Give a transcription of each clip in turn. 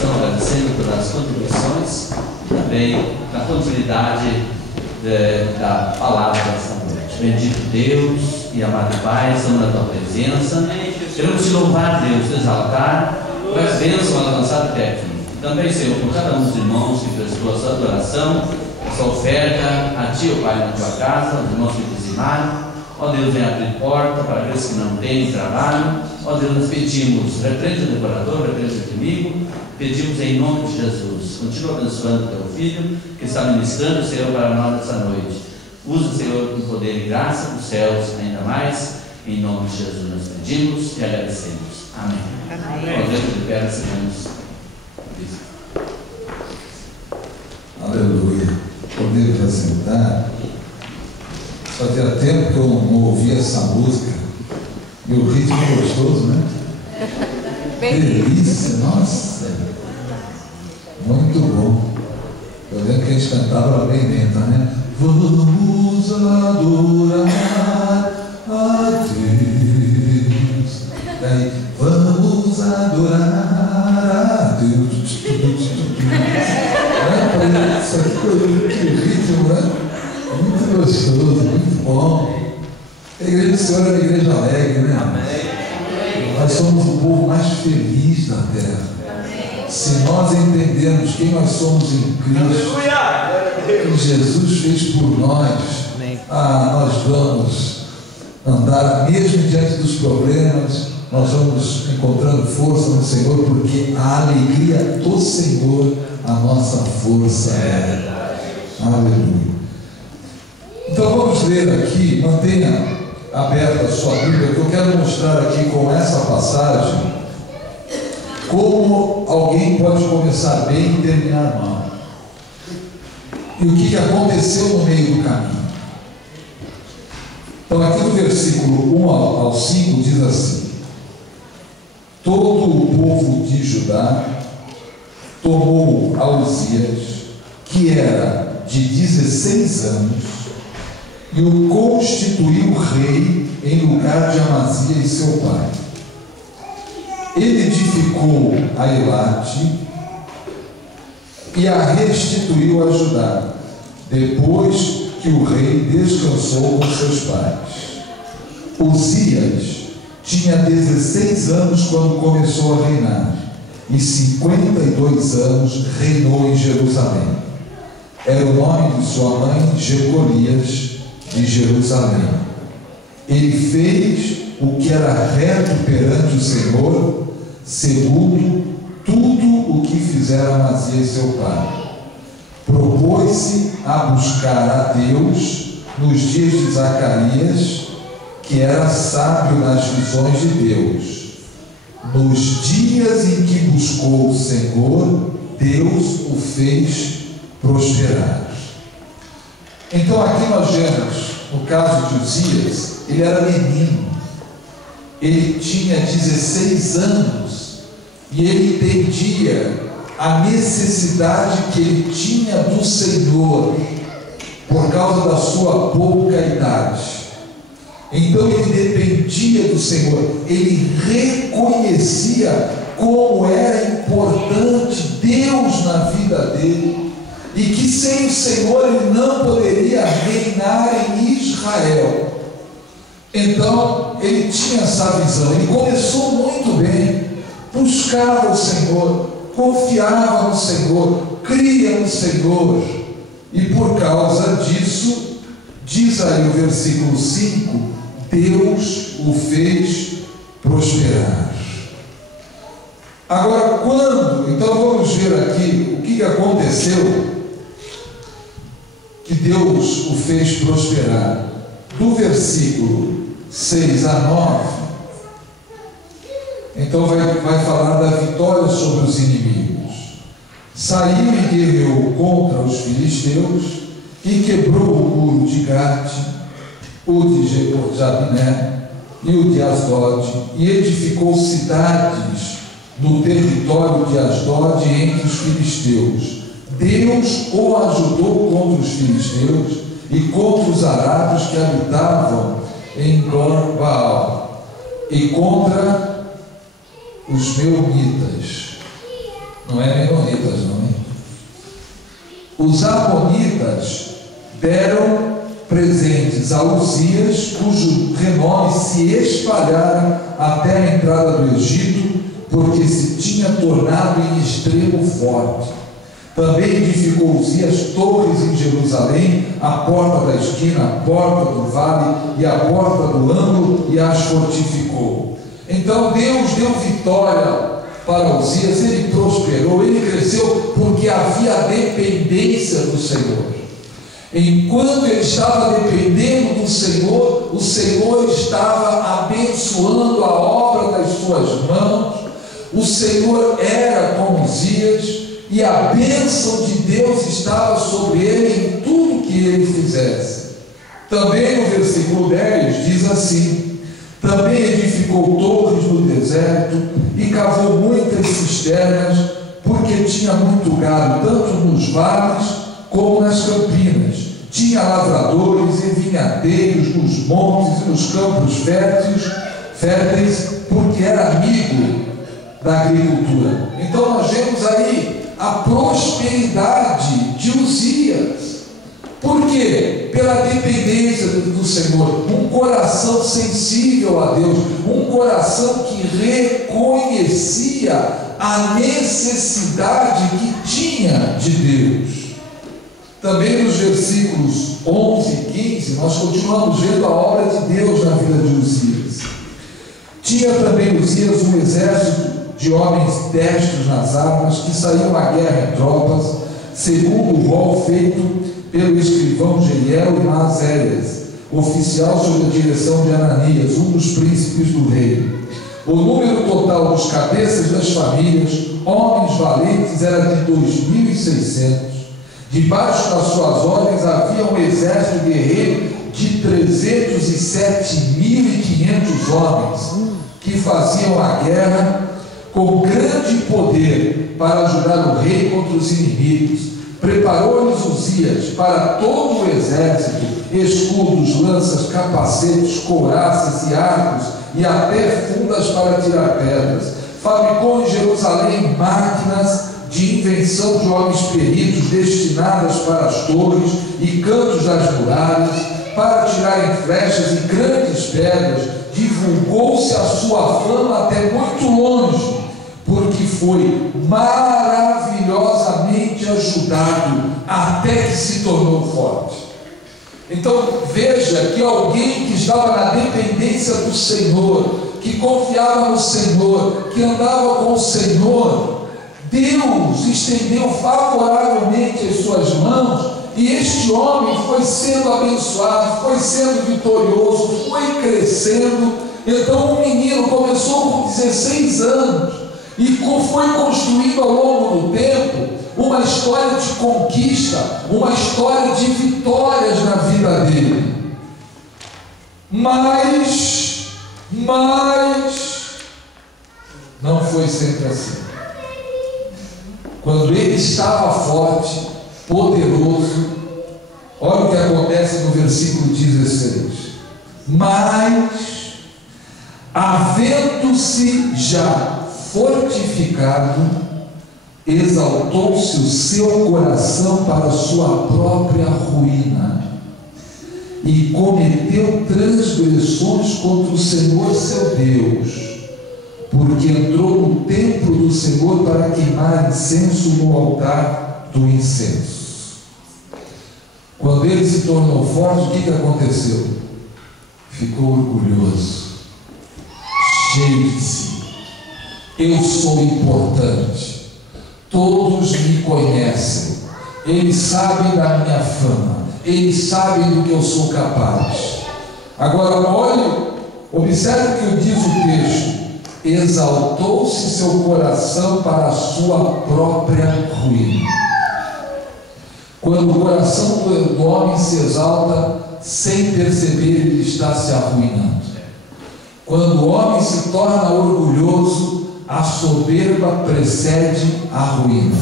oração, agradecendo pelas contribuições e também na continuidade da palavra desta noite. Bendito Deus e amado Pai, estamos na tua presença. Queremos te louvar, Deus, te exaltar por essa bênção alcançada até aqui. Também, Senhor, por cada um dos irmãos que prestou a sua adoração, essa oferta a Ti, ó Pai, na tua casa, os irmãos que dizimaram. Ó Deus, vem abrir porta para aqueles que não têm trabalho. Ó Deus, nós pedimos, repreende o devorador, repreende o inimigo, pedimos em nome de Jesus. Continua abençoando o teu filho, que está ministrando, Senhor, para nós nessa noite. Usa, Senhor, com poder e graça dos céus ainda mais. Em nome de Jesus nós pedimos e agradecemos. Amém. Amém. Podemos de pé, seguimos. Aleluia. Podemos assentar. Fazia tempo que eu não ouvia essa música. E o ritmo é gostoso, né? Delícia, nossa. Muito bom. Eu lembro que a gente cantava bem lenta, né? Vamos adorar a Deus. Daí, vamos adorar a Deus. Isso aqui, que ritmo, né? Muito gostoso, muito bom. A igreja do Senhor é uma igreja alegre, né? Amém. Nós somos o povo mais feliz da terra. Amém. Se nós entendermos quem nós somos em Cristo, o que Jesus fez por nós, nós vamos andar mesmo diante dos problemas, nós vamos encontrando força no Senhor, porque a alegria do Senhor, a nossa força é. Aleluia. Então vamos ler aqui, mantenha aberta a sua Bíblia, que eu quero mostrar aqui com essa passagem como alguém pode começar bem e terminar mal. E o que aconteceu no meio do caminho. Então aqui no versículo 1 ao 5 diz assim: todo o povo de Judá tomou a Uzias, que era de 16 anos, e o constituiu rei em lugar de Amazias, seu pai. Ele edificou a Elate e a restituiu a Judá, depois que o rei descansou com seus pais. Uzias tinha 16 anos quando começou a reinar, e 52 anos reinou em Jerusalém. Era o nome de sua mãe Jecolias, de Jerusalém. Ele fez o que era reto perante o Senhor, segundo tudo o que fizera Amazias seu pai. Propôs-se a buscar a Deus nos dias de Zacarias, que era sábio nas visões de Deus. Nos dias em que buscou o Senhor, Deus o fez prosperar. Então aqui nós vemos, no caso de Uzias, ele era menino, ele tinha 16 anos, e ele entendia a necessidade que ele tinha do Senhor, por causa da sua pouca idade. Então ele dependia do Senhor, ele reconhecia como era importante Deus na vida dele, e que sem o Senhor ele não poderia reinar em Israel. Então ele tinha essa visão, ele começou muito bem, buscava o Senhor, confiava no Senhor, cria no Senhor, e por causa disso, diz aí o versículo 5, Deus o fez prosperar. Agora quando, então vamos ver aqui o que aconteceu, que Deus o fez prosperar. Do versículo 6 a 9, então vai falar da vitória sobre os inimigos. Saiu e guerreou contra os filisteus e quebrou o muro de Gate, o de Jabiné e o de Asdod, e edificou cidades no território de Asdod entre os filisteus. Deus o ajudou contra os filisteus e contra os arábios que habitavam em Gor-Baal, e contra os meunitas. Não é menonitas, não é? Os amonitas deram presentes a Uzias, cujo renome se espalhara até a entrada do Egito, porque se tinha tornado em extremo forte. Também edificou Uzias torres em Jerusalém, a porta da esquina, a porta do vale e a porta do ângulo, e as fortificou. Então Deus deu vitória para Uzias, ele prosperou, ele cresceu, porque havia dependência do Senhor. Enquanto ele estava dependendo do Senhor, o Senhor estava abençoando a obra das suas mãos. O Senhor era com Uzias, e a bênção de Deus estava sobre ele em tudo que ele fizesse. Também no versículo 10 diz assim: também edificou torres no deserto e cavou muitas cisternas, porque tinha muito gado, tanto nos vales como nas campinas. Tinha lavradores e vinhadeiros nos montes e nos campos férteis, porque era amigo da agricultura. Então nós vemos aí a prosperidade de Uzias. Por quê? Pela dependência do Senhor, um coração sensível a Deus, um coração que reconhecia a necessidade que tinha de Deus. Também nos versículos 11 e 15, nós continuamos vendo a obra de Deus na vida de Uzias. Tinha também Uzias um exército de homens destros nas armas, que saíam à guerra em tropas, segundo o rol feito pelo escrivão Jeiel e Maazéias, oficial sob a direção de Ananias, um dos príncipes do rei. O número total dos cabeças das famílias, homens valentes, era de 2.600. Debaixo das suas ordens havia um exército guerreiro de 307.500 homens, que faziam a guerra com grande poder para ajudar o rei contra os inimigos. Preparou-lhes Uzias para todo o exército escudos, lanças, capacetes, couraças e arcos, e até fundas para tirar pedras. Fabricou em Jerusalém máquinas de invenção de homens peritos, destinadas para as torres e cantos das muralhas, para tirarem flechas e grandes pedras. Divulgou-se a sua fama até muito longe, porque foi maravilhosamente ajudado até que se tornou forte. Então veja que alguém que estava na dependência do Senhor, que confiava no Senhor, que andava com o Senhor, Deus estendeu favoravelmente as suas mãos, e este homem foi sendo abençoado, foi sendo vitorioso, foi crescendo. Então um menino começou com 16 anos e foi construindo ao longo do tempo uma história de conquista, uma história de vitórias na vida dele. Mas não foi sempre assim. Quando ele estava forte, poderoso, olha o que acontece no versículo 16: mas, havendo-se já fortificado, exaltou-se o seu coração para a sua própria ruína, e cometeu transgressões contra o Senhor seu Deus, porque entrou no templo do Senhor para queimar incenso no altar do incenso. Quando ele se tornou forte, o que aconteceu? Ficou orgulhoso, cheio de si. Eu sou importante, todos me conhecem, eles sabem da minha fama, eles sabem do que eu sou capaz. Agora olhe, observe o que diz o texto: exaltou-se seu coração para a sua própria ruína. Quando o coração do homem se exalta, sem perceber, ele está se arruinando. Quando o homem se torna orgulhoso, a soberba precede a ruína.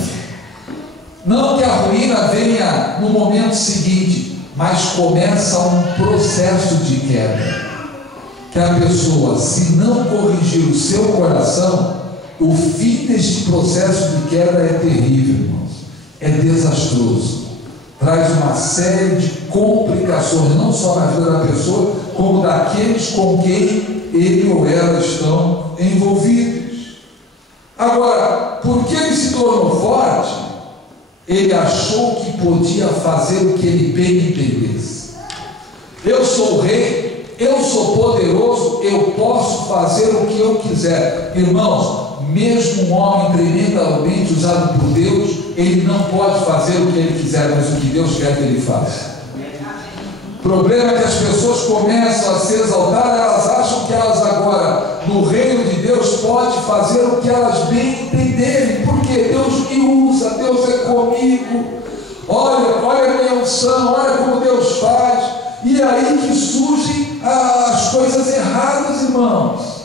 Não que a ruína venha no momento seguinte, mas começa um processo de queda. Que a pessoa, se não corrigir o seu coração, o fim deste processo de queda é terrível, irmãos. É desastroso. Traz uma série de complicações, não só na vida da pessoa, como daqueles com quem ele ou ela estão envolvidos. Agora, porque ele se tornou forte, ele achou que podia fazer o que ele bem entendesse. Eu sou o rei, eu sou poderoso, eu posso fazer o que eu quiser. Irmãos, mesmo um homem tremendamente usado por Deus, ele não pode fazer o que ele quiser, mas o que Deus quer que ele faça. O problema é que as pessoas começam a se exaltar, elas acham que elas agora, no reino de Deus, podem fazer o que elas bem entenderem, porque Deus me usa, Deus é comigo, olha a minha unção, olha como Deus faz, e é aí que surgem as coisas erradas, irmãos.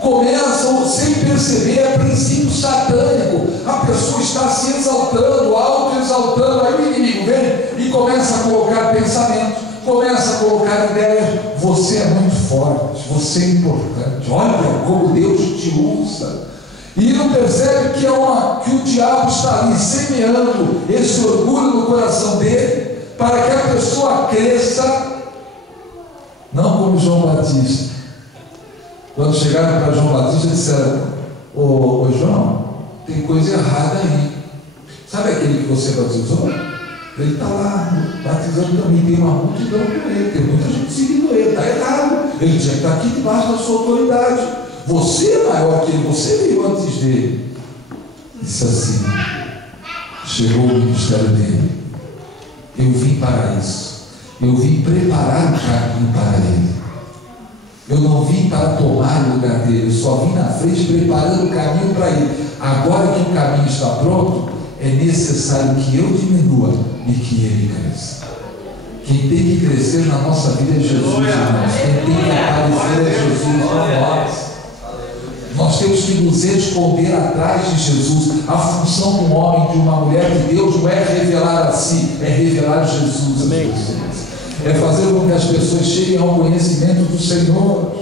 Começam sem perceber, é princípio satânico. A pessoa está se exaltando, auto-exaltando, aí o inimigo vem e começa a colocar pensamentos, começa a colocar ideias. Você é muito forte, você é importante, olha como Deus te usa. E não percebe que o diabo está ali semeando esse orgulho no coração dele, para que a pessoa cresça, não como João Batista. Quando chegaram para João Batista, disseram: ô João, tem coisa errada aí. Sabe aquele que você batizou? Ele está lá batizando também, tem uma multidão com ele, tem muita gente seguindo ele, está errado. Ele tinha que estar aqui debaixo da sua autoridade. Você é maior que ele, você veio antes dele. Disse assim: chegou o ministério dele, eu vim para isso, eu vim preparar o caminho para ele. Eu não vim para tomar o lugar dele, eu só vim na frente preparando o caminho para ele. Agora que o caminho está pronto, é necessário que eu diminua e que ele cresça. Quem tem que crescer na nossa vida é Jesus, irmãos. Quem tem que aparecer é Jesus, não nós. Nós temos que nos esconder atrás de Jesus. A função de um homem, de uma mulher de Deus, não é revelar a si, é revelar Jesus. Amém. É fazer com que as pessoas cheguem ao conhecimento do Senhor.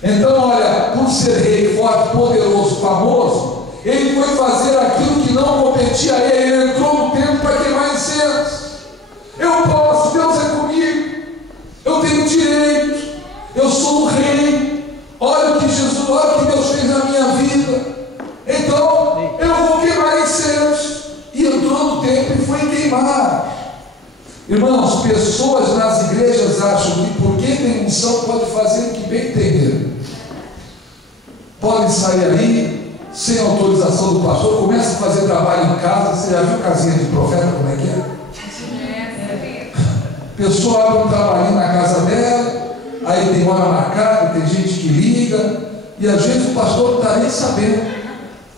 Então, olha, por ser rei, forte, poderoso, famoso, ele foi fazer aquilo que não competia a ele. Ele entrou no templo para queimar incenso. Eu posso, Deus é comigo, eu tenho direito, eu sou o rei. Olha o que Jesus, olha o que Deus fez na minha vida. Então, eu vou queimar incenso. E entrou no templo e foi queimar. Irmãos, pessoas nas igrejas acham que porque tem unção pode fazer o que bem entender. Podem sair ali sem autorização do pastor, começa a fazer trabalho em casa. Você já viu casinha de profeta como é que é? A pessoa abre um trabalhinho na casa dela, aí tem hora marcada, tem gente que liga, e às vezes o pastor não está nem sabendo.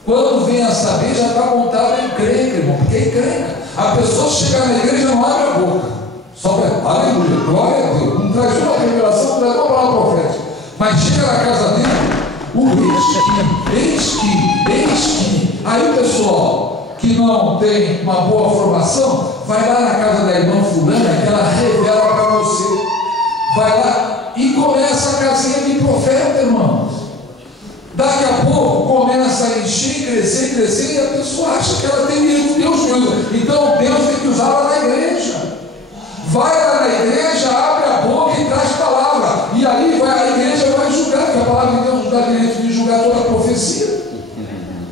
Quando vem a saber, já está montado em encrenca, irmão, porque é encrenca. A pessoa chega na igreja e não abre a boca, só para aleluia, glória a Deus, não traz uma revelação, não traz uma palavra profética, mas chega na casa dele, o eis que, aí o pessoal que não tem uma boa formação, vai lá na casa da irmã fulana, que ela revela para você, vai lá e começa a casinha de profeta, irmãos. Daqui a pouco começa a encher, crescer, e a pessoa acha que ela tem mesmo Deus mesmo. Então Deus tem que usar ela na igreja. Vai lá na igreja, abre a boca e traz palavra. E aí a igreja vai julgar, porque a palavra de Deus dá direito de julgar toda a profecia,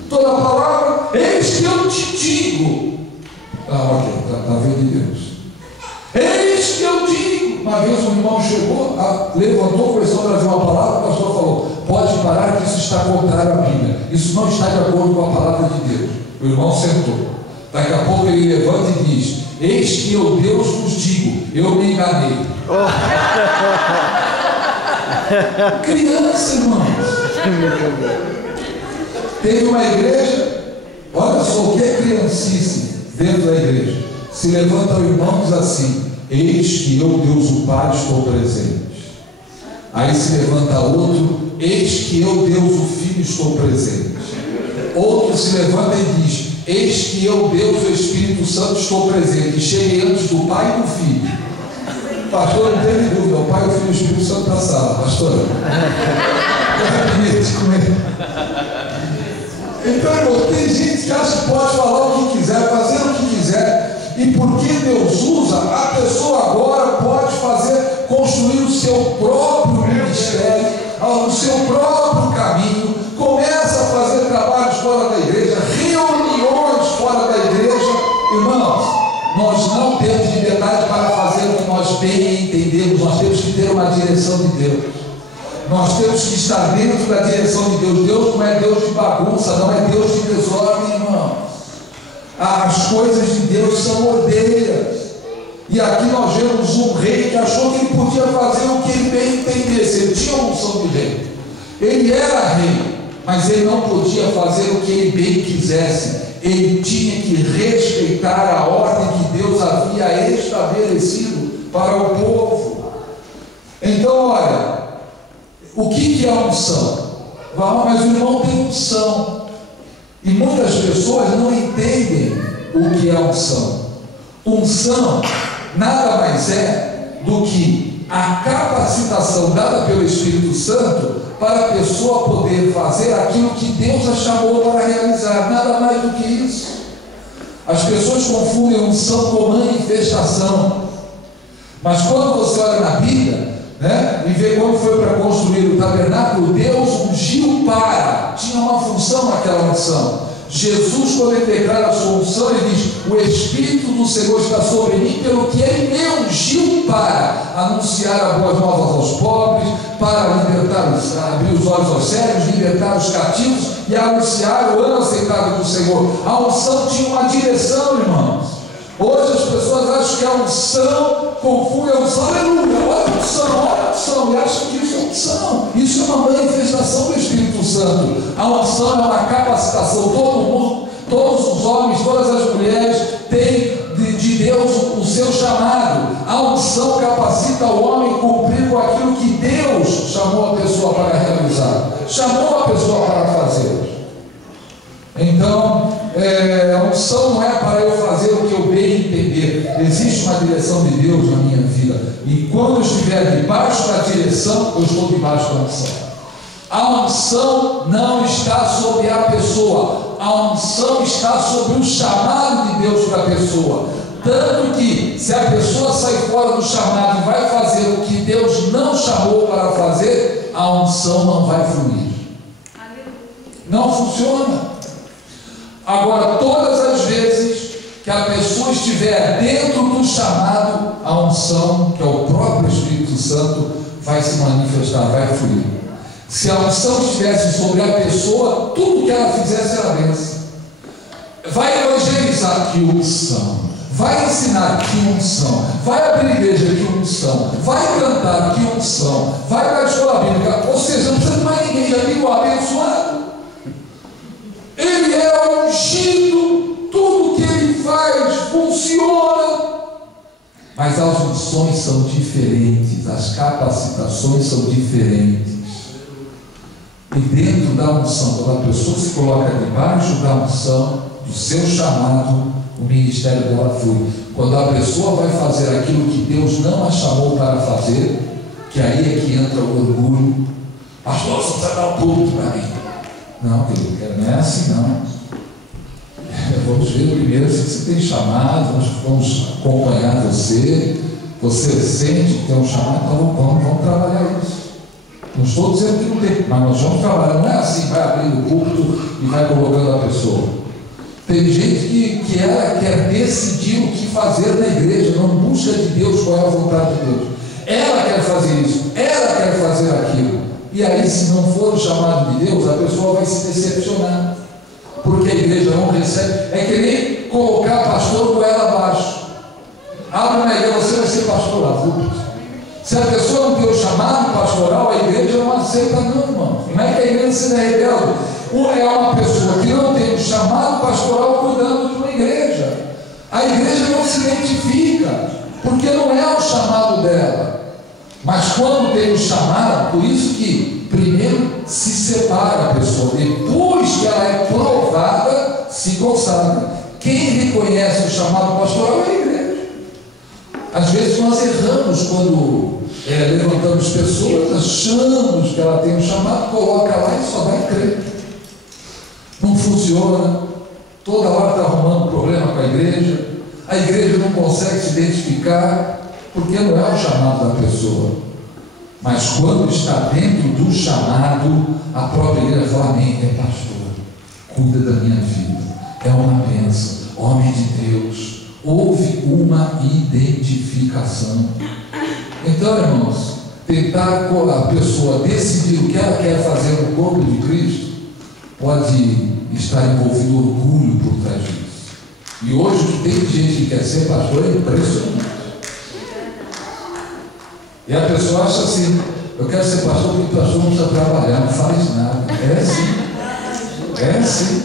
toda a palavra. Eis que eu te digo. Ok, está vendo de Deus. Eis que eu digo. Uma vez um irmão chegou, levantou, começou a trazer uma palavra, o pastor falou: pode parar, que isso está contrário à Bíblia, isso não está de acordo com a palavra de Deus. O irmão sentou. Daqui a pouco ele levanta e diz: eis que eu, Deus, vos digo, eu me enganei. Criança, irmãos. Teve uma igreja, olha só o que é criancice dentro da igreja. Se levanta o irmão e diz assim: eis que eu, Deus o Pai, estou presente. Aí se levanta outro: eis que eu, Deus o Filho, estou presente. Outro se levanta e diz: eis que eu, Deus o Espírito Santo, estou presente. E cheguei antes do Pai e do Filho. Pastor, não teve dúvida, o Pai, o Filho e o Espírito Santo na sala, pastor. Então, irmão, tem gente que acha que pode falar o que quiser, fazer o que quiser, e porque Deus usa, a pessoa agora pode fazer, construir o seu próprio ministério, o seu próprio caminho, começa a fazer trabalhos fora da igreja, reuniões fora da igreja. Irmãos, nós não temos liberdade para fazer o que nós bem entendemos, nós temos que ter uma direção de Deus. Nós temos que estar dentro da direção de Deus. Deus não é Deus de bagunça, não é Deus de desordem, irmãos. As coisas de Deus são ordeiras. E aqui nós vemos um rei que achou que ele podia fazer o que ele bem entendesse. Ele tinha uma unção de rei. Ele era rei, mas ele não podia fazer o que ele bem quisesse. Ele tinha que respeitar a ordem que Deus havia estabelecido para o povo. Então, olha, o que é unção? Mas o irmão tem unção. E muitas pessoas não entendem o que é unção. Unção nada mais é do que a capacitação dada pelo Espírito Santo para a pessoa poder fazer aquilo que Deus a chamou para realizar. Nada mais do que isso. As pessoas confundem unção com manifestação. Mas quando você olha na Bíblia, e vê quando foi para construir o tabernáculo, Deus ungiu para, tinha uma função naquela unção. Jesus, quando ele declara a sua unção, ele diz: o Espírito do Senhor está sobre mim, pelo que ele me ungiu para anunciar a boas novas aos pobres, para libertar abrir os olhos aos cegos, libertar os cativos e anunciar o ano aceitável do Senhor. A unção tinha uma direção, irmãos. Hoje as pessoas acham que a unção confunde a unção, aleluia, olha a unção, e acham que isso é unção. Isso é uma manifestação do Espírito Santo. A unção é uma capacitação. Todo mundo, todos os homens, todas as mulheres têm de Deus o seu chamado. A unção capacita o homem a cumprir com aquilo que Deus chamou a pessoa para realizar, chamou a pessoa para fazer. Então, a unção não é para eu fazer o que eu bem entender. Existe uma direção de Deus na minha vida, e quando eu estiver debaixo da direção, eu estou debaixo da unção. A unção não está sobre a pessoa, a unção está sobre o chamado de Deus para a pessoa. Tanto que, se a pessoa sair fora do chamado e vai fazer o que Deus não chamou para fazer, a unção não vai fluir. Não funciona. Agora, todas as vezes que a pessoa estiver dentro do chamado, a unção, que é o próprio Espírito Santo, vai se manifestar, vai fluir. Se a unção estivesse sobre a pessoa, tudo que ela fizesse era bênção. Vai evangelizar, que unção. Vai ensinar, que unção. Vai abrir igreja, que unção. Vai cantar, que unção. Vai para a escola bíblica. Ou seja, não precisa de mais ninguém, já tem o abençoado. Ele é ungido, tudo que ele faz funciona. Mas as unções são diferentes, as capacitações são diferentes. E dentro da unção, quando a pessoa se coloca debaixo da unção, do seu chamado, o ministério dela flui. Quando a pessoa vai fazer aquilo que Deus não a chamou para fazer, que aí é que entra o orgulho. Pastor, você precisa dar um público para mim. Não, querido, não é assim não. Vamos ver primeiro se você tem chamado, nós vamos acompanhar você. Você sente que tem um chamado, então vamos trabalhar isso. Não estou dizendo que não tem, mas nós vamos trabalhar. Não é assim, vai abrindo o púlpito e vai colocando a pessoa. Tem gente que quer decidir o que fazer na igreja, não busca de Deus qual é a vontade de Deus. Ela quer fazer isso, ela quer fazer aquilo. E aí, se não for o chamado de Deus, a pessoa vai se decepcionar, porque a igreja não recebe. É que nem colocar pastor goela abaixo. Abre na igreja, você vai ser pastor lá. Se a pessoa não tem o chamado pastoral, a igreja não aceita, não, irmão. Não é que a igreja seja rebelde. É uma pessoa que não tem o chamado pastoral cuidando de uma igreja. A igreja não se identifica, porque não é o chamado dela. Mas quando tem o chamado, por isso que primeiro se separa a pessoa, depois que ela é provada, se consagra. Quem reconhece o chamado pastoral é a igreja. Às vezes nós erramos quando levantamos pessoas, achamos que ela tem um chamado, coloca lá e só vai crer. não funciona, toda hora está arrumando problema com a igreja não consegue se identificar, porque não é o chamado da pessoa. Mas quando está dentro do chamado, a própria igreja fala: amém, é pastor, cuida da minha vida, é uma bênção, homem de Deus. Houve uma identificação. Então, irmãos, tentar a pessoa decidir o que ela quer fazer no corpo de Cristo, pode estar envolvido orgulho por trás disso. E hoje o que tem gente que quer ser pastor é impressionante. E a pessoa acha assim: eu quero ser pastor porque o pastor não precisa trabalhar, não faz nada. É assim. É assim.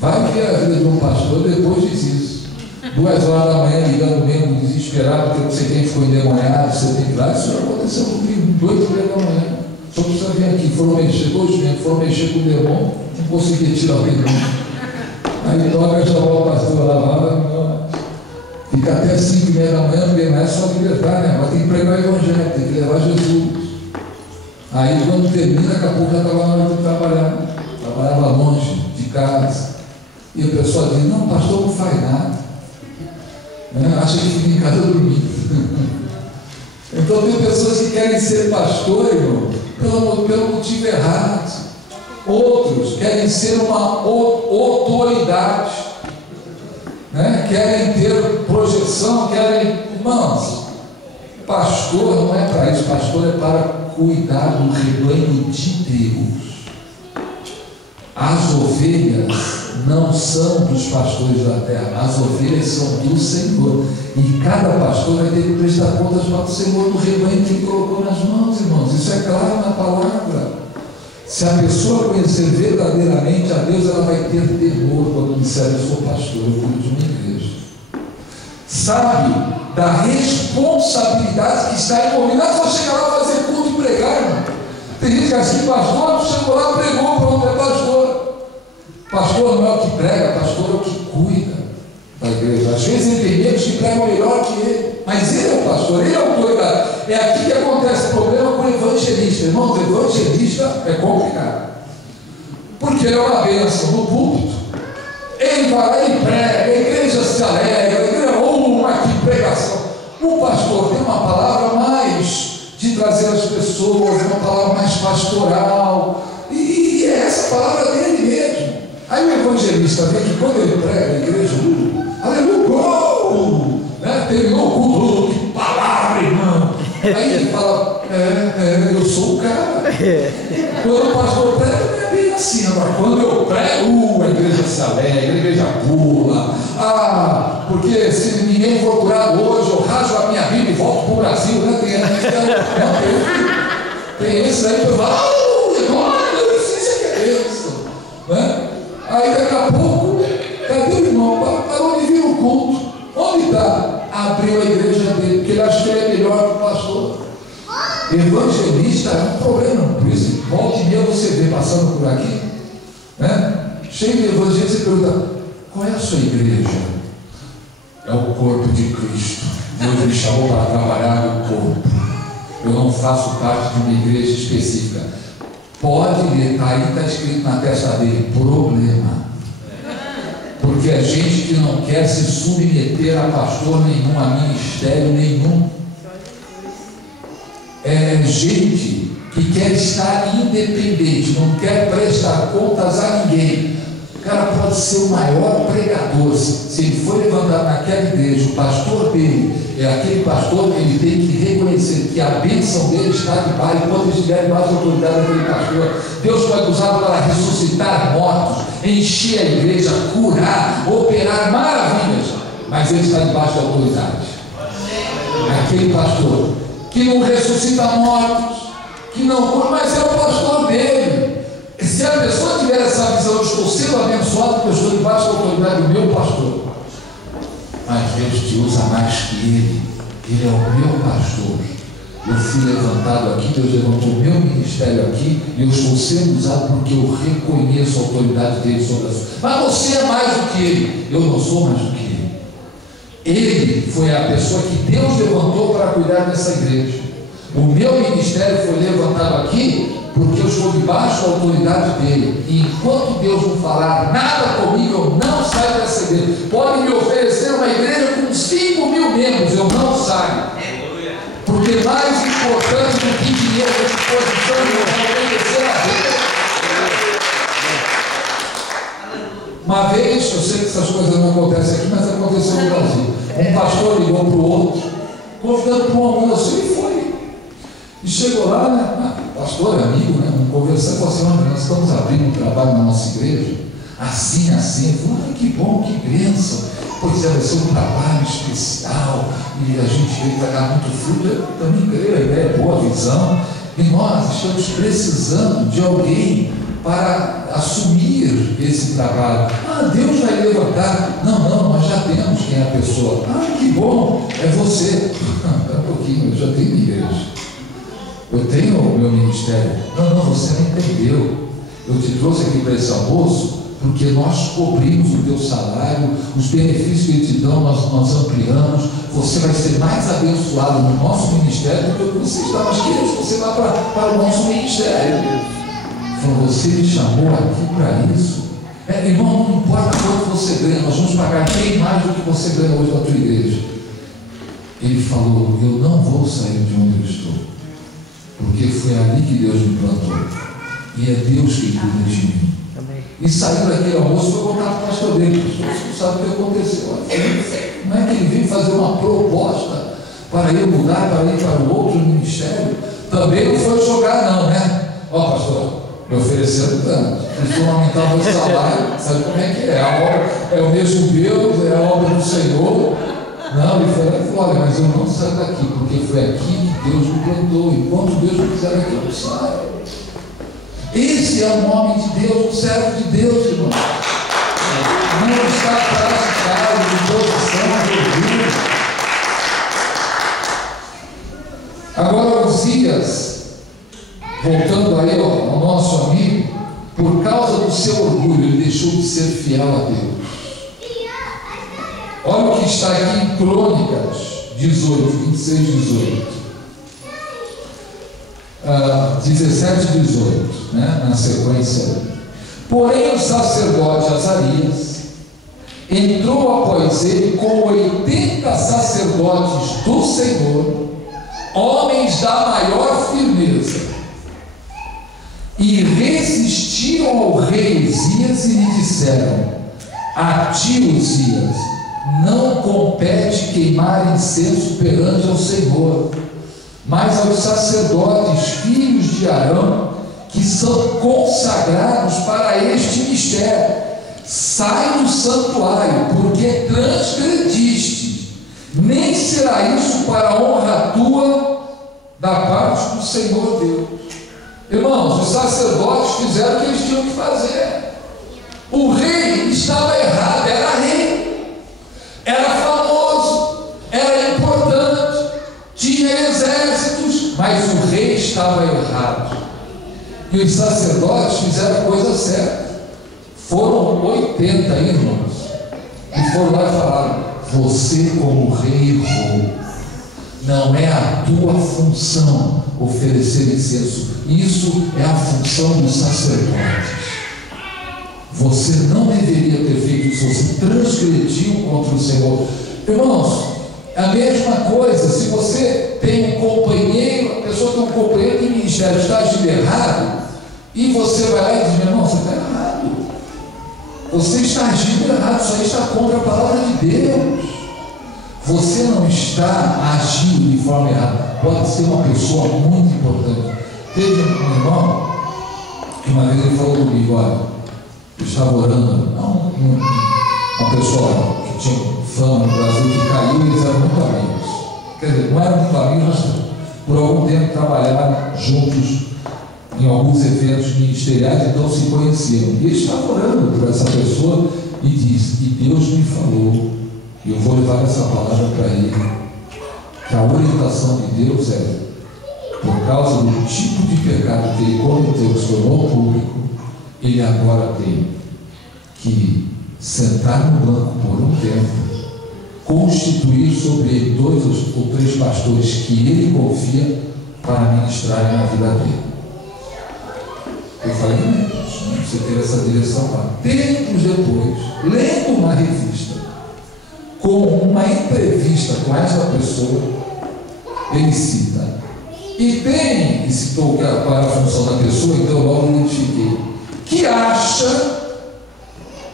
Vai ver a vida de um pastor depois diz isso. 2 horas da manhã ligando mesmo, desesperado, porque você tem ficou endemoniado, você tem que ir lá. Isso aconteceu comigo, 2, 3 da manhã. Só precisa vir aqui, foram mexer, 2 membros, foram mexer com o demônio, não conseguia tirar o demônio. Aí toca, chamar o pastor lá, fica até 5h30 da manhã, porque não é só libertar, né? Mas tem que pregar o evangelho, tem que levar Jesus. Aí quando termina, daqui a pouco já estava na hora de trabalhar. Trabalhava longe de casa. E a pessoa diz: não, pastor não faz nada. Acha que fica em casa dormindo. Então tem pessoas que querem ser pastor, irmão, pelo motivo errado. Outros querem ser uma autoridade, né? Querem ter projeção, querem... Irmãos, pastor não é para isso. Pastor é para cuidar do rebanho de Deus. As ovelhas não são dos pastores da terra, as ovelhas são do Senhor. E cada pastor vai ter que prestar contas para o Senhor do rebanho que ele colocou nas mãos, irmãos. Isso é claro na palavra. Se a pessoa conhecer verdadeiramente a Deus, ela vai ter temor quando disser: eu sou pastor, eu cuido de uma igreja. Sabe da responsabilidade que está envolvida. Não é só chegar lá, fazer culto e pregar, irmão. Tem gente que é assim: pastor, chegou lá, pregou, pronto, é pastor. Pastor não é o que prega, pastor é o que cuida da igreja. Às vezes ele tem medos que pregam melhor que ele, mas ele é o pastor, ele é a autoridade. É aqui que acontece o problema com o evangelista. Irmãos, o evangelista é complicado, porque ele é uma bênção no púlpito. Ele vai lá e prega, a igreja se alegra, a igreja uma aqui pregação. O pastor tem uma palavra mais de trazer as pessoas, uma palavra mais pastoral, e é essa palavra dele mesmo. Aí o evangelista vê que quando ele prega a igreja, aleluia, né? Terminou o culto, que palavra, irmão. Aí ele fala: eu sou o cara. Quando o pastor prega, não é bem assim. Agora, quando eu prego, a igreja se alegra, a igreja pula. Porque se ninguém for curado hoje, eu rasgo a minha Bíblia e volto para o Brasil, né? Tem esse aí que eu falo: aleluia, isso é que é isso, né? Aí daqui a pouco, cadê o irmão? Parou de vir o culto. Onde está? Abriu a igreja dele, porque ele acha que ele é melhor que o pastor. Evangelista é um problema. Por isso, volta e meia você vê passando por aqui, né? Cheio de evangelistas, você pergunta: qual é a sua igreja? É o corpo de Cristo. Deus me chamou para trabalhar no corpo. Eu não faço parte de uma igreja específica. Pode ler, aí está escrito na testa dele: problema. Porque é gente que não quer se submeter a pastor nenhum, a ministério nenhum. É gente que quer estar independente, não quer prestar contas a ninguém. O cara pode ser o maior pregador. Se ele for levantado naquela igreja, o pastor dele é aquele pastor, ele tem que reconhecer que a bênção dele está debaixo, enquanto ele estiver debaixo da autoridade daquele pastor. Deus pode usar para ressuscitar mortos, encher a igreja, curar, operar maravilhas, mas ele está debaixo da autoridade. Aquele pastor que não ressuscita mortos, que não cura, mas é o pastor dele. Se a pessoa tiver essa visão: eu estou sendo abençoado porque eu estou debaixo da autoridade do meu pastor. Mas Deus te usa mais que ele. Ele é o meu pastor. Eu fui levantado aqui, Deus levantou o meu ministério aqui, e eu estou sendo usado porque eu reconheço a autoridade dele sobre a sua. Mas você é mais do que ele. Eu não sou mais do que ele. Ele foi a pessoa que Deus levantou para cuidar dessa igreja. O meu ministério foi levantado aqui porque eu estou debaixo da autoridade dele, e enquanto Deus não falar nada comigo, eu não saio dessa igreja. Pode me oferecer uma igreja com 5.000 membros, eu não saio, porque mais importante do que dinheiro é disposição de obedecer a Deus. Uma vez, eu sei que essas coisas não acontecem aqui, mas aconteceu no Brasil. Um pastor ligou para o outro, convidando para um almoço, e foi. E chegou lá, né? Pastor, amigo, né? Conversando com a senhora, nós estamos abrindo um trabalho na nossa igreja, assim, assim. Eu falei, que bom, que bênção. Pois é, vai ser um trabalho especial, e a gente vê que vai dar muito fruto. Eu também creio, a ideia é boa, a visão. E nós estamos precisando de alguém para assumir esse trabalho. Deus vai levantar. Não, nós já temos quem é a pessoa. Que bom, é você. Espera um pouquinho, eu já tenho igreja. Eu tenho o meu ministério. Não, você não entendeu. Eu te trouxe aqui para esse almoço porque nós cobrimos o teu salário, os benefícios que ele te dão, nós ampliamos. Você vai ser mais abençoado no nosso ministério do que você está. Mas queridos, você vai para o nosso ministério. Falou, você me chamou aqui para isso. Irmão, não importa quanto você ganha, nós vamos pagar bem mais do que você ganha hoje na tua igreja. Ele falou, eu não vou sair de onde eu estou, porque foi ali que Deus me plantou, e é Deus que cuida de mim. E saiu daquele almoço, foi contar para o pastor dele. Você não sabe o que aconteceu. Não é que ele veio fazer uma proposta para eu mudar, para ir para o outro ministério? Também não foi jogar, não, né? Pastor, me ofereceram tanto, eles vão aumentar o meu salário, sabe como é que é? A obra é o mesmo Deus, é a obra do Senhor. Não, ele falou, olha, mas eu não saio daqui, porque foi aqui que Deus me plantou, enquanto Deus me quiser aqui, eu não saio. Esse é o homem de Deus, o servo de Deus, irmão. Não está atrás de casa, de posição, de orgulho. Agora, Uzias, voltando aí ao nosso amigo, por causa do seu orgulho, ele deixou de ser fiel a Deus. Olha o que está aqui em Crônicas 18, 26, 18. 17 e 18, né? Na sequência. Porém, o sacerdote Azarias entrou após ele com 80 sacerdotes do Senhor, homens da maior firmeza, e resistiram ao rei Uzias e lhe disseram: a ti, Uzias, não compete queimar incenso perante ao Senhor, mas aos sacerdotes, filhos de Arão, que são consagrados para este mistério. Sai do santuário, porque transgrediste, nem será isso para a honra tua da parte do Senhor Deus. Irmãos, os sacerdotes fizeram o que eles tinham que fazer. O rei estava errado, era rei, era famoso, era importante, tinha exércitos, mas o rei estava errado. E os sacerdotes fizeram a coisa certa. Foram 80 irmãos, e foram lá e falaram: você, como rei, errou. Não é a tua função oferecer incenso, isso é a função dos sacerdotes. Você não deveria ter feito isso, você transgrediu contra o Senhor. Irmãos, a mesma coisa, se você tem um companheiro, a pessoa tem um companheiro de ministério, está agindo errado, e você vai lá e diz: meu irmão, você está errado, você está agindo errado, isso aí está contra a palavra de Deus. Você não está agindo de forma errada. Pode ser uma pessoa muito importante. Teve um irmão que uma vez ele falou comigo: olha, eu estava orando, uma pessoa que tinha fama no Brasil, que caiu, e eles eram muito amigos. Quer dizer, não eram muito amigos, mas por algum tempo trabalharam juntos em alguns eventos ministeriais, então se conheciam. E ele estava orando por essa pessoa e disse: e Deus me falou, e eu vou levar essa palavra para ele, que a orientação de Deus é: por causa do tipo de pecado que ele cometeu, que se tornou público, ele agora tem que sentar no banco por um tempo, constituir sobre ele 2 ou 3 pastores que ele confia para ministrarem na vida dele. Eu falei, você teve essa direção lá. Tempos depois, lendo uma revista, com uma entrevista com essa pessoa, ele cita, e citou qual era a função da pessoa, então eu logo identifiquei, que acha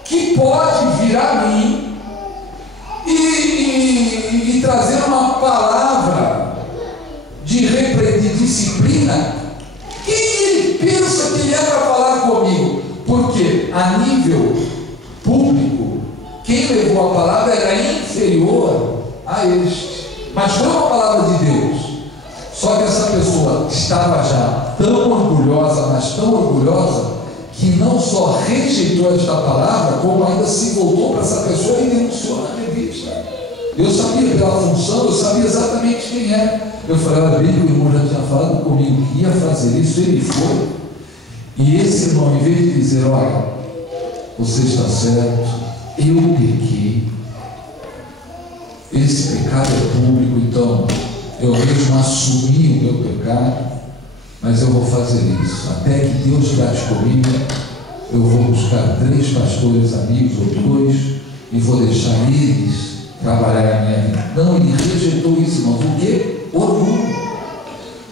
que pode vir a mim e trazer uma palavra de disciplina, que ele pensa que ele é para falar comigo, porque a nível público, quem levou a palavra era inferior a este, mas foi uma palavra de Deus. Só que essa pessoa estava já tão orgulhosa, mas tão orgulhosa, que não só rejeitou esta palavra, como ainda se voltou para essa pessoa e denunciou na revista. Eu sabia pela função, eu sabia exatamente quem era. Eu falei, olha bem que o irmão já tinha falado comigo que ia fazer isso, ele foi. E esse irmão, em vez de dizer, olha, você está certo, eu pequei, esse pecado é público, então eu mesmo assumi o meu pecado, mas eu vou fazer isso, até que Deus trate comigo, eu vou buscar 3 pastores amigos ou 2 e vou deixar eles trabalhar a minha vida. Não, ele rejeitou isso, irmãos. O quê? Orgulho.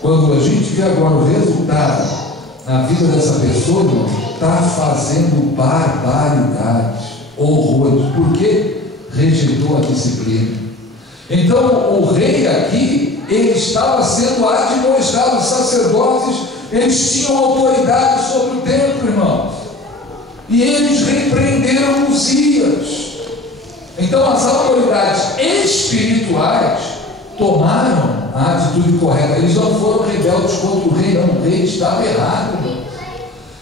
Quando a gente vê agora o resultado na vida dessa pessoa, irmão, está fazendo barbaridades, horrores. Por quê? Rejeitou a disciplina. Então o rei aqui, ele estava sendo admoestado. Os sacerdotes, eles tinham autoridade sobre o templo, irmãos, e eles repreenderam Uzias. Então as autoridades espirituais tomaram a atitude correta. Eles não foram rebeldes contra o rei, não. O rei estava errado, irmãos.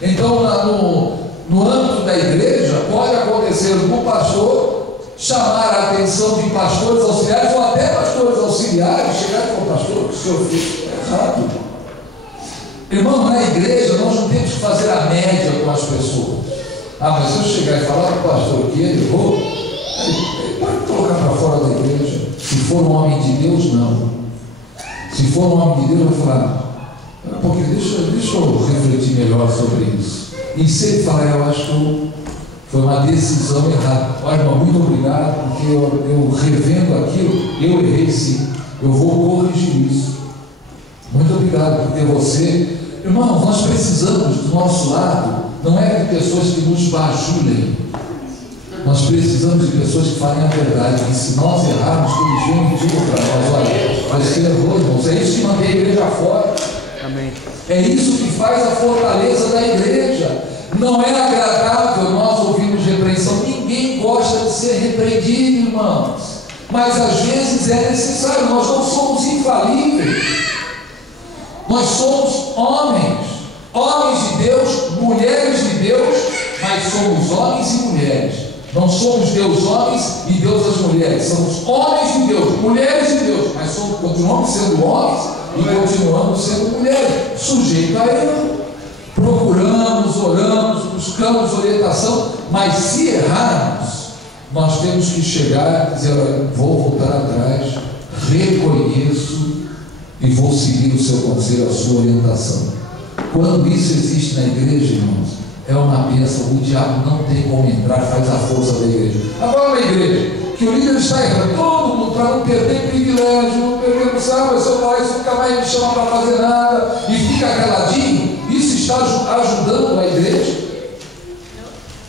Então no âmbito da igreja pode acontecer o pastor chamar a atenção de pastores auxiliares, ou até pastores auxiliares chegar e falar, pastor, o que o senhor fez é errado. Irmão, na igreja nós não temos que fazer a média com as pessoas. Mas se eu chegar e falar para o pastor que ele errou, ele pode colocar para fora da igreja. Se for um homem de Deus, não. Se for um homem de Deus, eu vou falar, porque deixa eu refletir melhor sobre isso. E se ele falar, eu acho que foi uma decisão errada. Olha, irmão, muito obrigado, porque eu revendo aquilo, eu errei sim. Eu vou corrigir isso. Muito obrigado, porque você... Irmãos, nós precisamos do nosso lado, não é de pessoas que nos bajulem. Nós precisamos de pessoas que falem a verdade. E se nós errarmos, que eles venham e digam para nós, olha, mas você errou, irmãos. É isso que mantém a igreja fora. Amém. É isso que faz a fortaleza da igreja. Não é agradável nós ouvirmos repreensão. Ninguém gosta de ser repreendido, irmãos. Mas às vezes é necessário. Nós não somos infalíveis. Nós somos homens de Deus, mulheres de Deus, mas somos homens e mulheres. Não somos Deus homens e Deus as mulheres. Somos homens de Deus, mulheres de Deus, mas continuamos sendo homens e continuamos sendo mulheres, sujeito a erro. Procuramos, oramos, buscamos orientação, mas se errarmos, nós temos que chegar e dizer, olha, vou voltar atrás, reconheço e vou seguir o seu conselho, a sua orientação. Quando isso existe na igreja, irmãos, é uma bênção. O diabo não tem como entrar, faz a força da igreja. Agora uma igreja que o líder está errando, todo mundo, para não perder privilégio, não perder, mas se eu falar isso, nunca mais me chama para fazer nada, e fica caladinho, isso está ajudando a igreja.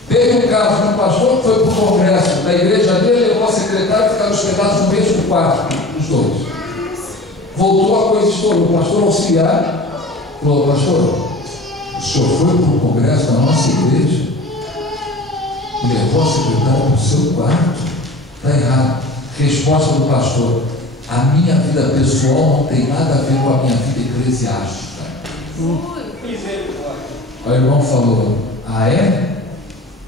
Teve um caso de um pastor que foi para o congresso da igreja dele, levou a secretária e ficaram hospedados no mesmo quarto, os dois. Voltou, a coisa estourou. O pastor auxiliar falou, pastor, o senhor foi para o congresso da nossa igreja e levou a secretária para o seu quarto? Está errado. Resposta do pastor, a minha vida pessoal não tem nada a ver com a minha vida eclesiástica. Aí o irmão falou, é?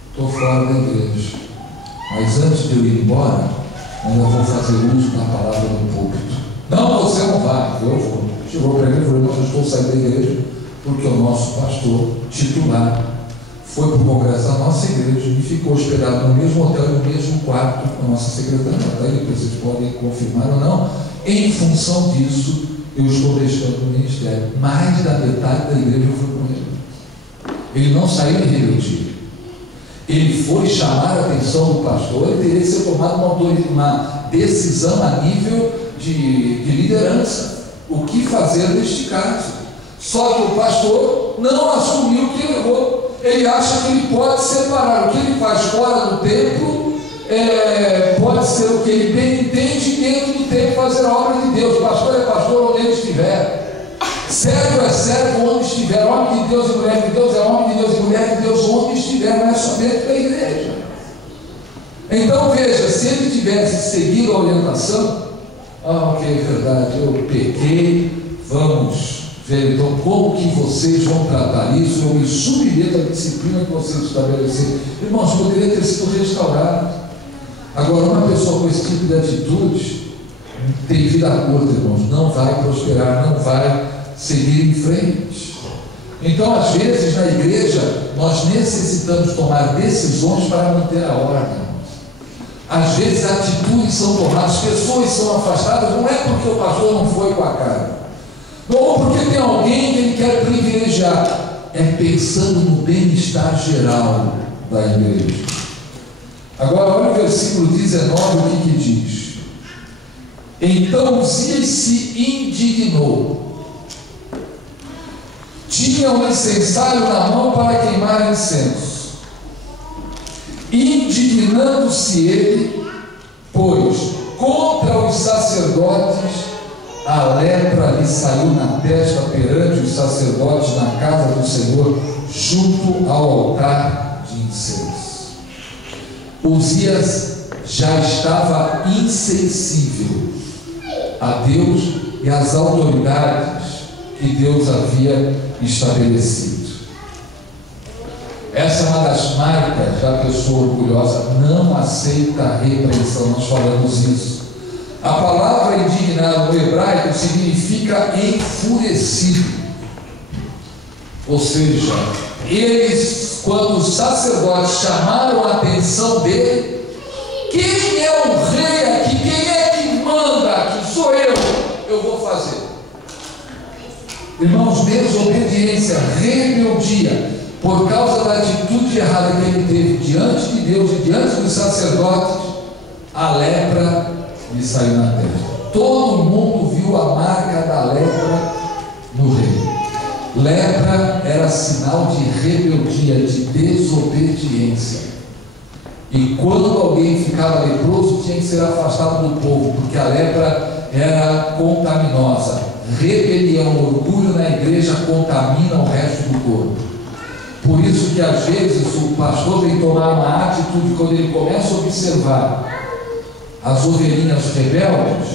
Estou fora da igreja, mas antes de eu ir embora, ainda vou fazer uso da palavra do púlpito. Não, você não vai, eu vou. Chegou para mim e falou, nós estou saindo da igreja porque o nosso pastor titular foi para o congresso da nossa igreja e ficou hospedado no mesmo hotel, no mesmo quarto com a nossa secretária. Daí vocês podem confirmar ou não. Em função disso, eu estou deixando o ministério. Mais da metade da igreja foi com ele. Ele não saiu em rebeldia. Ele foi chamar a atenção do pastor e teria que ser tomado uma decisão a nível de liderança. O que fazer neste caso? Só que o pastor não assumiu que ele errou. Ele acha que ele pode separar o que ele faz fora do templo, pode ser o que ele bem entende, dentro do templo fazer a obra de Deus. Pastor é pastor onde ele estiver. Servo é servo onde estiver. Homem de Deus e mulher de Deus é homem de Deus e mulher de Deus onde estiver, não é só dentro da igreja. Então veja, se ele tivesse seguido a orientação, ok, é verdade, eu pequei, vamos ver então como que vocês vão tratar isso, eu me submeto à disciplina que vocês estabeleceram. Irmãos, poderia ter sido restaurado. Agora, uma pessoa com esse tipo de atitude tem vida curta, irmãos, não vai prosperar, não vai seguir em frente. Então, às vezes, na igreja, nós necessitamos tomar decisões para manter a ordem. Às vezes, atitudes são tomadas, pessoas são afastadas, não é porque o pastor não foi com a cara, ou porque tem alguém que ele quer privilegiar, é pensando no bem-estar geral da igreja. Agora, olha o versículo 19, o que diz? Então Uzias se indignou. Tinha um incensário na mão para queimar incenso. Indignando-se ele, pois contra os sacerdotes a lepra lhe saiu na testa perante os sacerdotes na casa do Senhor, junto ao altar de incenso. Uzias já estava insensível a Deus e às autoridades que Deus havia estabelecido. Essa é uma das marcas da pessoa orgulhosa, não aceita a repreensão. Nós falamos isso. A palavra indignado no hebraico significa enfurecido. Ou seja, eles, quando os sacerdotes chamaram a atenção dele, quem é o rei aqui? Quem é que manda aqui? Sou eu vou fazer. Irmãos, desobediência, rebeldia, por causa da atitude errada que ele teve diante de Deus e diante dos sacerdotes, a lepra lhe saiu na testa. Todo mundo viu a marca da lepra no rei. Lepra era sinal de rebeldia, de desobediência. E quando alguém ficava leproso, tinha que ser afastado do povo, porque a lepra era contaminosa. Rebelião, orgulho na igreja contamina o resto do corpo. Por isso que às vezes o pastor tem que tomar uma atitude quando ele começa a observar as ovelhinhas rebeldes,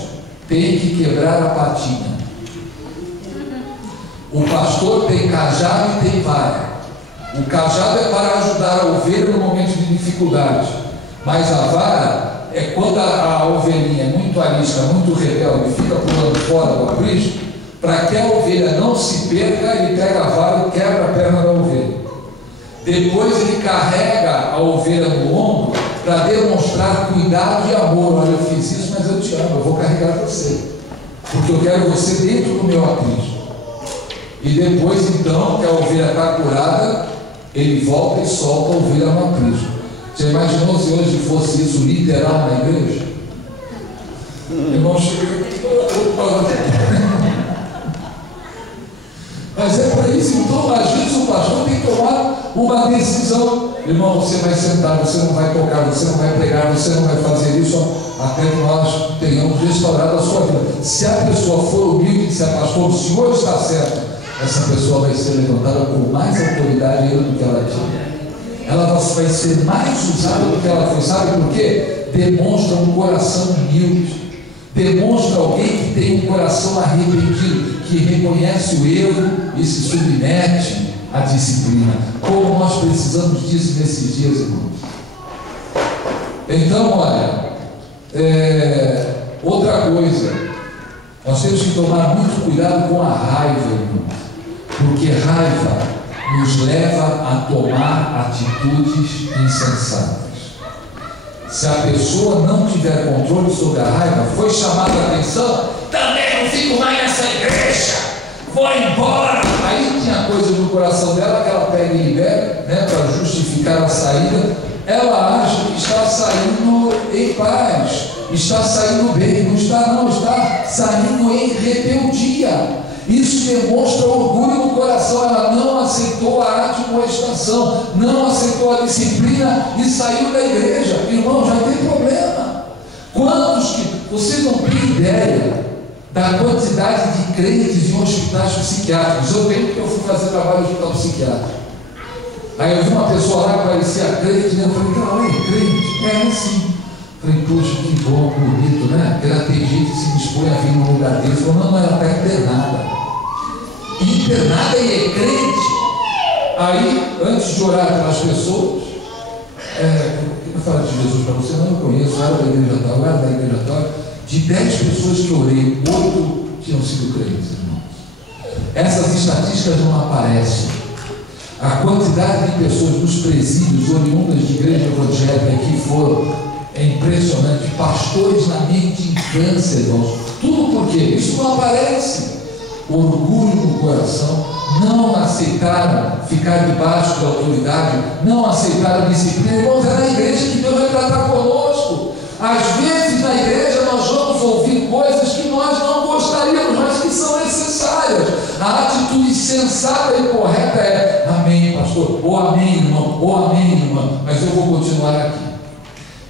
tem que quebrar a patinha. O pastor tem cajado e tem vara. O cajado é para ajudar a ovelha no momento de dificuldade, mas a vara é quando a ovelhinha é muito arisca, muito rebelde, fica pulando fora do aprisco. Para que a ovelha não se perca, ele pega a vara e quebra a perna da ovelha. Depois ele carrega a ovelha no ombro para demonstrar cuidado e amor. Olha, eu fiz isso, mas eu te amo, eu vou carregar você, porque eu quero você dentro do meu aprisco. E depois, então, que a ovelha está curada, ele volta e solta a ovelha no aprisco. Você imaginou se hoje fosse isso literal na igreja? Irmão, chega. Mas é para isso, então, às vezes o pastor tem que tomar uma decisão. Irmão, você vai sentar, você não vai tocar, você não vai pregar, você não vai fazer isso até que nós tenhamos restaurado a sua vida. Se a pessoa for humilde e disser, pastor, o senhor está certo, essa pessoa vai ser levantada com mais autoridade ainda do que ela tinha. Ela vai ser mais usada do que ela foi. Sabe por quê? Demonstra um coração humilde. Demonstra alguém que tem um coração arrependido, que reconhece o erro e se submete à disciplina. Como nós precisamos disso nesses dias, irmãos. Então, olha, outra coisa, nós temos que tomar muito cuidado com a raiva, irmãos, porque raiva nos leva a tomar atitudes insensatas. Se a pessoa não tiver controle sobre a raiva, foi chamada a atenção, também não fico mais nessa igreja, vou embora. Aí tinha coisas no coração dela que ela pega e libera, né, para justificar a saída. Ela acha que está saindo em paz, está saindo bem. Não está, não, está saindo em rebeldia. Isso demonstra orgulho no coração. Ela não aceitou a admoestação, não aceitou a disciplina e saiu da igreja. Irmão, já tem problema. Quantos que vocês não têm ideia da quantidade de crentes em hospitais psiquiátricos? Eu tenho, porque eu fui fazer trabalho no hospital psiquiátrico. Aí eu vi uma pessoa lá que parecia crente, né? Eu falei, cara, é crente? É assim. Falei, poxa, que bom, que bonito, né? Porque ela tem gente que se dispõe a vir no lugar dele. Falou, não, ela está internada. Internada e é crente. Aí, antes de orar pelas pessoas, eu falo de Jesus para você, não, eu conheço, eu era da igreja tal, eu era da igreja tal. De 10 pessoas que eu orei, 8 tinham sido crentes, irmãos. Essas estatísticas não aparecem. A quantidade de pessoas nos presídios oriundas de igreja evangélica que foram é impressionante. Pastores na mente de infância, irmãos. Tudo por quê? Isso não aparece. Orgulho no coração, não aceitaram ficar debaixo da autoridade, não aceitaram disciplina. Irmãos, é na igreja que Deus vai tratar conosco. Às vezes na igreja nós vamos ouvir coisas que nós não gostaríamos, mas que são necessárias. A atitude sensata e correta é amém, pastor, ou amém, irmão, ou amém, irmã, mas eu vou continuar aqui.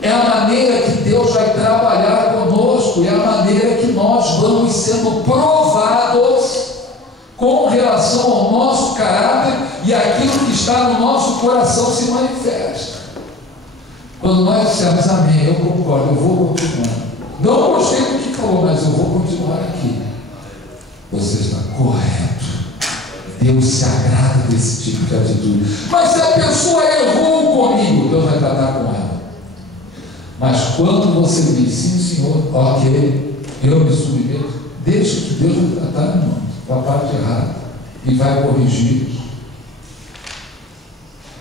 É a maneira que Deus vai trabalhar conosco, é a maneira que nós vamos sendo provados com relação ao nosso caráter e aquilo que está no nosso coração se manifesta. Quando nós dissemos amém, eu concordo, eu vou continuar. Não gostei do que falou, mas eu vou continuar aqui. Você está correto. Deus se agrada desse tipo de atitude. Mas se a pessoa errou comigo, Deus vai tratar com ela. Mas quando você diz, sim senhor, ok, eu me submeto, deixa que Deus vai tratar, irmão, com a parte errada e vai corrigir.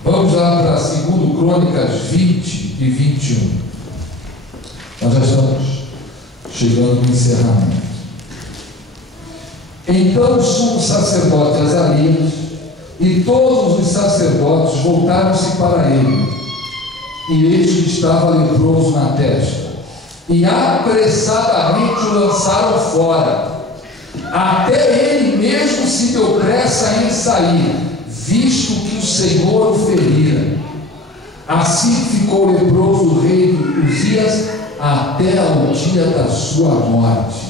Vamos lá para 2 Crônicas 20 e 21. Nós já estamos chegando no encerramento. Então o sumo sacerdote Azarias e todos os sacerdotes voltaram-se para ele, e este estava leproso na testa, e apressadamente o lançaram fora. Até ele mesmo se deu pressa em sair, visto que o Senhor o ferira. Assim ficou leproso o rei Uzias até ao dia da sua morte.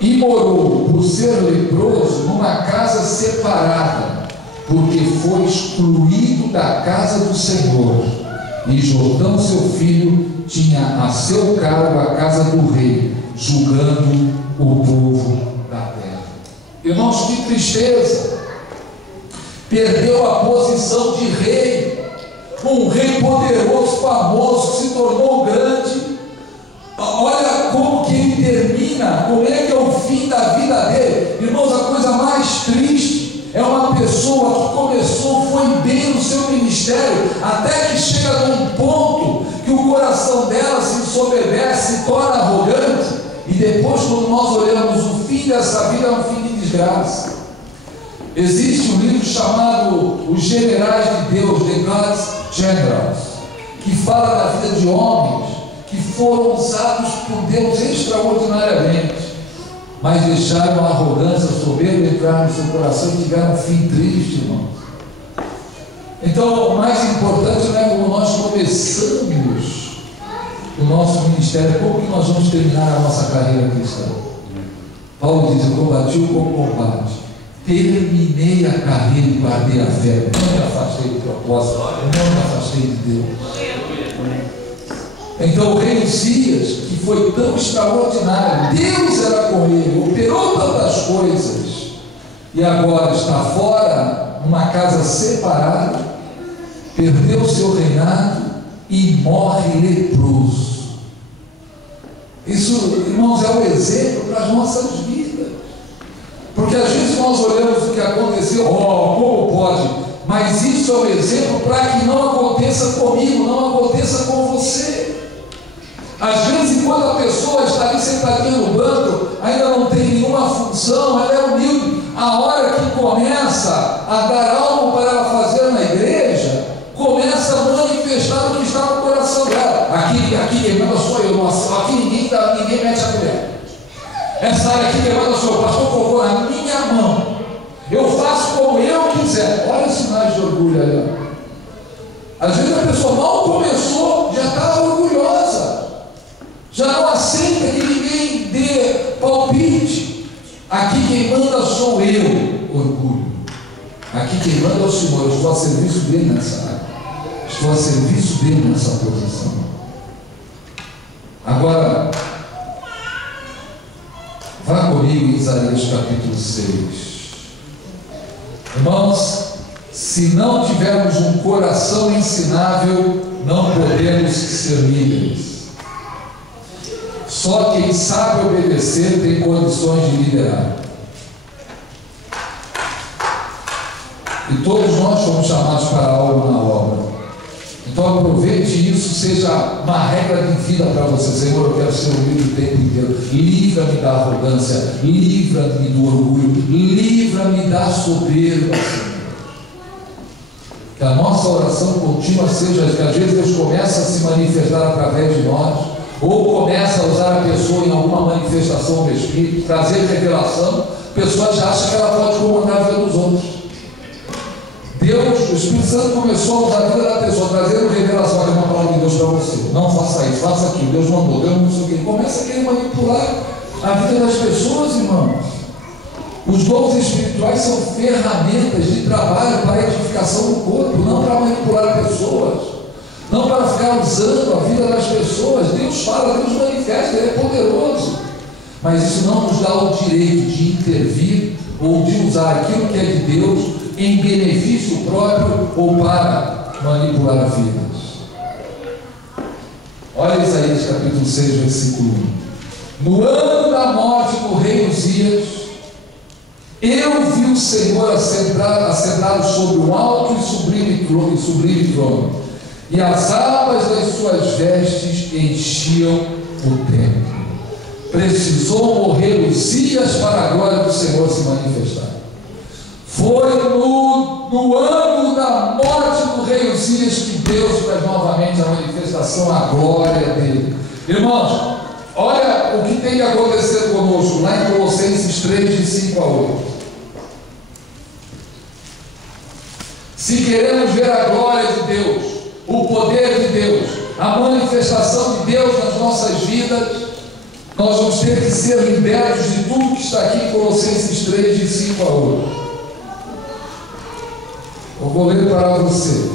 E morou, por ser leproso, numa casa separada, porque foi excluído da casa do Senhor. E Jotão, seu filho, tinha a seu cargo a casa do rei, julgando o povo da terra. Irmãos, que tristeza! Perdeu a posição de rei, um rei poderoso, famoso, se tornou grande. Olha como que ele termina, como é que é o fim da vida dele. Irmãos, a coisa mais triste é uma pessoa que começou, foi bem no seu ministério, até que chega num ponto que o coração dela se ensoberbece, se torna arrogante, e depois, quando nós olhamos o fim dessa vida, é um fim de desgraça. Existe um livro chamado Os Generais de Deus, The God's Generals, que fala da vida de homens que foram usados por Deus extraordinariamente, mas deixaram a arrogância, a soberba entrar no seu coração e tiveram um fim triste, irmãos. Então, o mais importante não é como nós começamos o nosso ministério, como que nós vamos terminar a nossa carreira cristã. Paulo diz: eu combati o bom combate, terminei a carreira e guardei a fé, não me afastei do propósito, não me afastei de Deus. Então o rei Uzias, que foi tão extraordinário, Deus era com ele, operou tantas coisas, e agora está fora, numa casa separada, perdeu seu reinado e morre leproso. Isso, irmãos, é um exemplo para as nossas vidas, porque às vezes nós olhamos o que aconteceu, como pode? Mas isso é um exemplo para que não aconteça comigo, não aconteça com você. Às vezes, enquanto a pessoa está ali sentadinha no banco, ainda não tem nenhuma função, ela é humilde. A hora que começa Essa área aqui levanta o seu pastor colocou na minha mão. Eu faço como eu quiser. Olha os sinais de orgulho aí. Às vezes a pessoa mal começou, já está orgulhosa. Já não aceita que ninguém dê palpite. Aqui quem manda sou eu. Orgulho. Aqui quem manda é o Senhor. Eu estou a serviço dele nessa área. Estou a serviço dele nessa posição. Agora, vá comigo em Isaías capítulo 6. Irmãos, se não tivermos um coração ensinável, não podemos ser líderes. Só quem sabe obedecer tem condições de liderar. E todos nós somos chamados para algo na obra. Então aproveite isso, seja uma regra de vida para você. Senhor, eu quero ser humilde o tempo inteiro. Livra-me da arrogância, livra-me do orgulho, livra-me da soberba, Senhor. Que a nossa oração contínua seja que às vezes Deus começa a se manifestar através de nós, ou começa a usar a pessoa em alguma manifestação do Espírito, trazer revelação. A pessoa já acha que ela pode comandar a vida dos outros. Deus, o Espírito Santo começou a usar a vida da pessoa, trazendo revelação. Olha, uma palavra de Deus para você. Não faça isso, faça aquilo. Deus mandou, Deus não sei o que. Ele começa a querer manipular a vida das pessoas, irmãos. Os dons espirituais são ferramentas de trabalho para a edificação do corpo, não para manipular pessoas, não para ficar usando a vida das pessoas. Deus fala, Deus manifesta, Ele é poderoso. Mas isso não nos dá o direito de intervir ou de usar aquilo que é de Deus em benefício próprio ou para manipular vidas. Olha Isaías capítulo 6, versículo 1. No ano da morte do rei Uzias, eu vi o Senhor assentado sobre um alto e sublime trono, e as abas das suas vestes enchiam o templo. Precisou morrer Uzias para a glória do Senhor se manifestar. Foi no ano da morte do rei Uzias que Deus faz novamente a manifestação, a glória dele. Irmãos, olha o que tem que acontecer conosco, lá em Colossenses 3, de 5 a 8. Se queremos ver a glória de Deus, o poder de Deus, a manifestação de Deus nas nossas vidas, nós vamos ter que ser libertos de tudo que está aqui em Colossenses 3, de 5 a 8. Eu vou ler para você.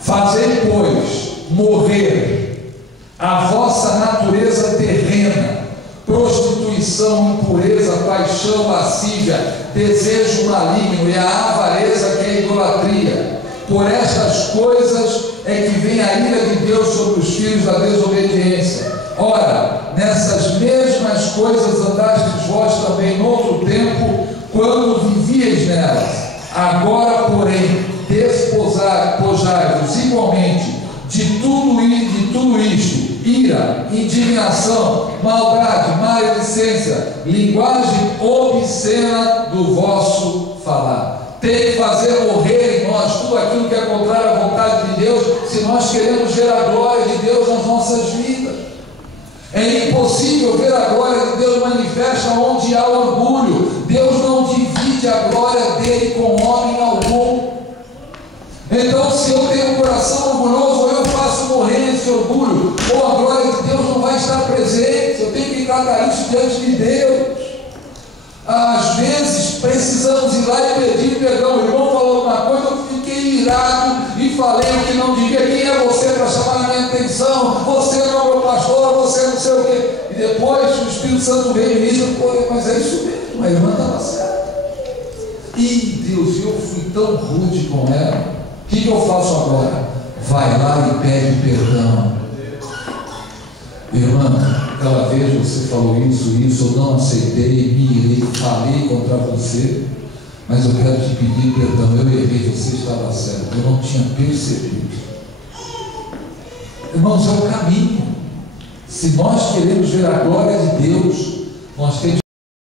Fazei, pois, morrer a vossa natureza terrena, prostituição, impureza, paixão, lascívia, desejo maligno e a avareza, que é a idolatria. Por estas coisas é que vem a ira de Deus sobre os filhos da desobediência. Ora, nessas mesmas coisas andastes vós também no outro tempo, quando vivíeis nelas. Agora, porém, despojai-vos igualmente de tudo isto: ira, indignação, maldade, maledicência, linguagem obscena do vosso falar. Tem que fazer morrer em nós tudo aquilo que é contrário à vontade de Deus, se nós queremos ver a glória de Deus nas nossas vidas. É impossível ver a glória de Deus manifesta onde há orgulho. Deus não divide a glória dele com homem algum. Então, se eu tenho um coração orgulhoso, eu faço morrer esse orgulho, ou a glória de Deus não vai estar presente. Eu tenho que tratar isso diante de Deus. Às vezes precisamos ir lá e pedir perdão. O irmão falou uma coisa, eu fiquei irado e falei o que não devia. Quem é você para chamar a minha atenção? Você não é meu pastor, você não sei o quê. E depois o Espírito Santo veio e disse: pô, mas é isso mesmo, a irmã estava certa. E Deus, eu fui tão rude com ela. O que eu faço agora? Vai lá e pede perdão. Irmã, aquela vez você falou isso, eu não aceitei, me irei, falei contra você, mas eu quero te pedir perdão. Eu errei, você estava certo, eu não tinha percebido. Irmãos, é o caminho. Se nós queremos ver a glória de Deus, nós temos